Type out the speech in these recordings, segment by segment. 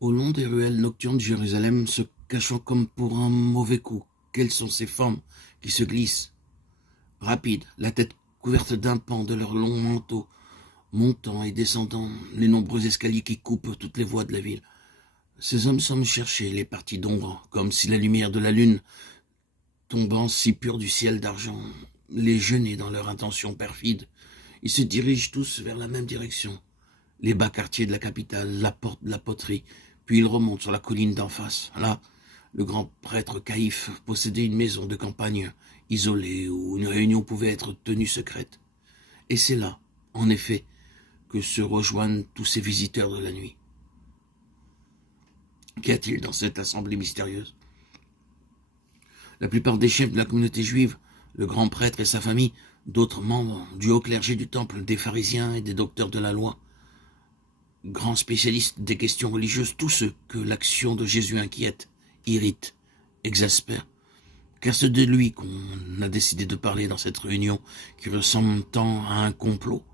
Au long des ruelles nocturnes de Jérusalem, se cachant comme pour un mauvais coup, quelles sont ces formes qui se glissent, rapides, la tête couverte d'un pan de leur long manteau, montant et descendant les nombreux escaliers qui coupent toutes les voies de la ville. Ces hommes semblent chercher les parties d'ombre, comme si la lumière de la lune, tombant si pure du ciel d'argent, les gênait dans leur intention perfide. Ils se dirigent tous vers la même direction, les bas quartiers de la capitale, la porte de la poterie, puis ils remontent sur la colline d'en face. Là, le grand prêtre Caïphe possédait une maison de campagne isolée où une réunion pouvait être tenue secrète. Et c'est là, en effet, que se rejoignent tous ces visiteurs de la nuit. Qu'y a-t-il dans cette assemblée mystérieuse? La plupart des chefs de la communauté juive, le grand prêtre et sa famille, d'autres membres du haut clergé du temple, des pharisiens et des docteurs de la loi, grands spécialistes des questions religieuses, tous ceux que l'action de Jésus inquiète, irrite, exaspère. Car c'est de lui qu'on a décidé de parler dans cette réunion qui ressemble tant à un complot.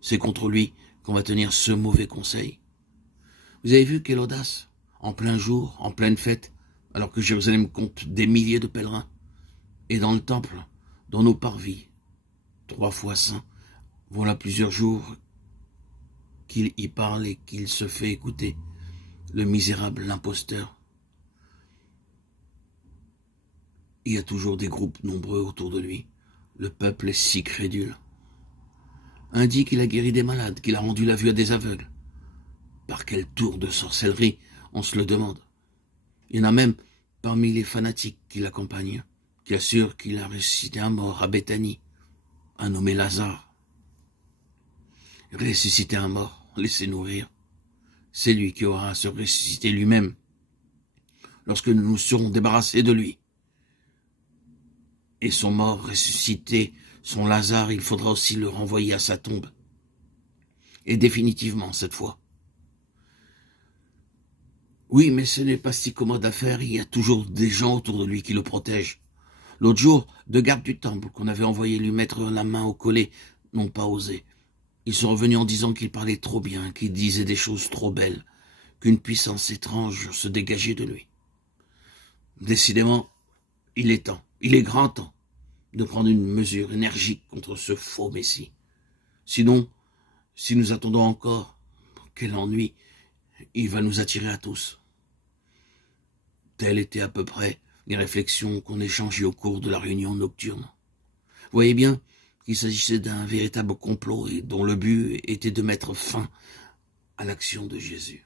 C'est contre lui qu'on va tenir ce mauvais conseil. Vous avez vu quelle audace? En plein jour, en pleine fête, alors que Jérusalem compte des milliers de pèlerins. Et dans le temple, dans nos parvis, 3 fois saints, voilà plusieurs jours qu'il y parle et qu'il se fait écouter. Le misérable, l'imposteur. Il y a toujours des groupes nombreux autour de lui. Le peuple est si crédule. Un dit qu'il a guéri des malades, qu'il a rendu la vue à des aveugles. Par quel tour de sorcellerie, on se le demande. Il y en a même parmi les fanatiques qui l'accompagnent, qui assurent qu'il a ressuscité un mort à Béthanie, un nommé Lazare. Ressusciter un mort, laisser nourrir. C'est lui qui aura à se ressusciter lui-même lorsque nous nous serons débarrassés de lui. Et son mort ressuscité, son Lazare, il faudra aussi le renvoyer à sa tombe. Et définitivement, cette fois. Oui, mais ce n'est pas si commode à faire, il y a toujours des gens autour de lui qui le protègent. L'autre jour, 2 gardes du temple qu'on avait envoyés lui mettre la main au collet n'ont pas osé. Ils sont revenus en disant qu'il parlait trop bien, qu'il disait des choses trop belles, qu'une puissance étrange se dégageait de lui. Décidément, il est temps, il est grand temps de prendre une mesure énergique contre ce faux Messie. Sinon, si nous attendons encore, quel ennui, il va nous attirer à tous. Telles étaient à peu près les réflexions qu'on échangeait au cours de la réunion nocturne. Vous voyez bien qu'il s'agissait d'un véritable complot et dont le but était de mettre fin à l'action de Jésus.